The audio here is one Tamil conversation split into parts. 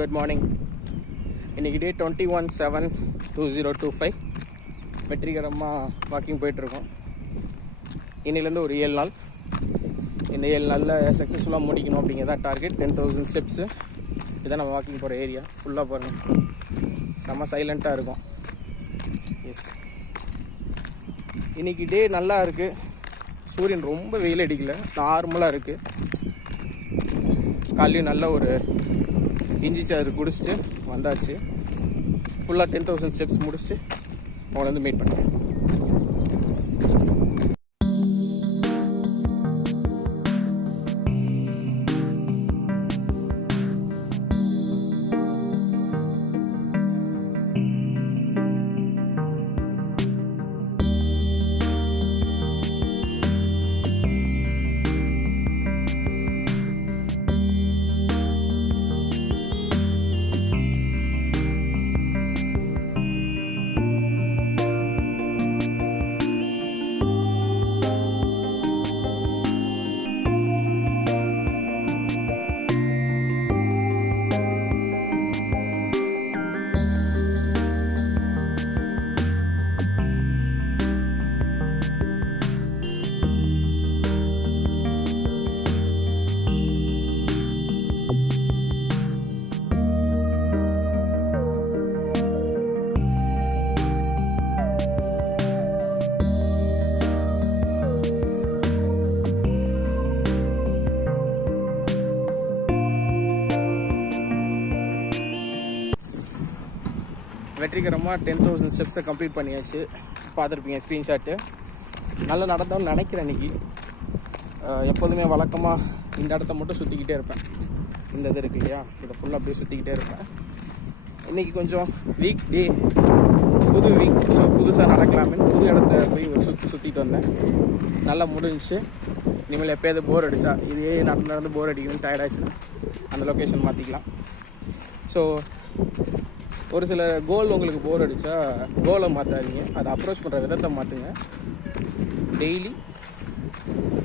Good morning. இன்றைக்கி டே 21/7/2025 வெற்றிகரமாக வாக்கிங் போயிட்டுருக்கோம். இன்னிலேருந்து ஒரு 7 நாள். இந்த 7 நாளில் சக்ஸஸ்ஃபுல்லாக முடிக்கணும் அப்படிங்கிறதா டார்கெட். 10,000 ஸ்டெப்ஸு. இதான் நம்ம வாக்கிங் போகிற ஏரியா. ஃபுல்லாக பாருங்கள், செம்ம சைலண்ட்டாக இருக்கும். எஸ், இன்றைக்கி டே நல்லா இருக்குது. சூரியன் ரொம்ப வெயில் அடிக்கலை, நார்மலாக இருக்குது. காலையும் நல்ல ஒரு இஞ்சி சாறு குடிச்சிட்டு வந்தாச்சு. ஃபுல்லாக 10,000 ஸ்டெப்ஸ் முடிச்சுட்டு அவங்கள வந்து மீட் பண்ணுறேன். வெற்றிகரமாக 10,000 ஸ்டெப்ஸை கம்ப்ளீட் பண்ணியாச்சு. பார்த்துருப்பீங்க ஸ்க்ரீன்ஷாட்டு. நல்லா நடந்தோன்னு நினைக்கிறேன். இன்றைக்கி எப்போதுமே வழக்கமாக இந்த இடத்த மட்டும் சுற்றிக்கிட்டே இருப்பேன். இந்த இது இருக்கு இல்லையா, இதை ஃபுல்லாக அப்படியே சுற்றிக்கிட்டே இருப்பேன். இன்றைக்கி கொஞ்சம் வீக் டே, புது வீக். ஸோ புதுசாக நடக்கலாமே புது இடத்த போய் ஒரு சுற்றிட்டு வந்தேன். நல்லா முடிஞ்சிச்சு. இனிமேல் எப்போயாவது போர் அடித்தா, இதே நடந்து போர் அடிக்கணும்னு டயர்டாச்சுன்னா அந்த லொக்கேஷன் மாற்றிக்கலாம். ஸோ ஒரு சில கோல் உங்களுக்கு போர் அடித்தா கோலை மாற்றாதீங்க, அதை அப்ரோச் பண்ணுற விதத்தை மாற்றுங்க. டெய்லி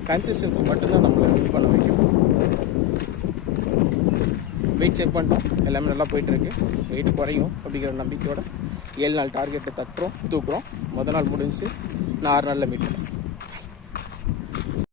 கன்சிஸ்டன்சி மட்டும்தான் நம்மளை வின் பண்ண வைக்கும். வெயிட் செக் பண்ணிட்டோம், எல்லாமே நல்லா போயிட்டுருக்கு. வெயிட் குறையும் அப்படிங்கிற நம்பிக்கையோட 7 நாள் டார்கெட்டை தூக்குறோம். மொதல் நாள் முடிஞ்சு நான் 6 நாளில் மீட் பண்ணுறேன்.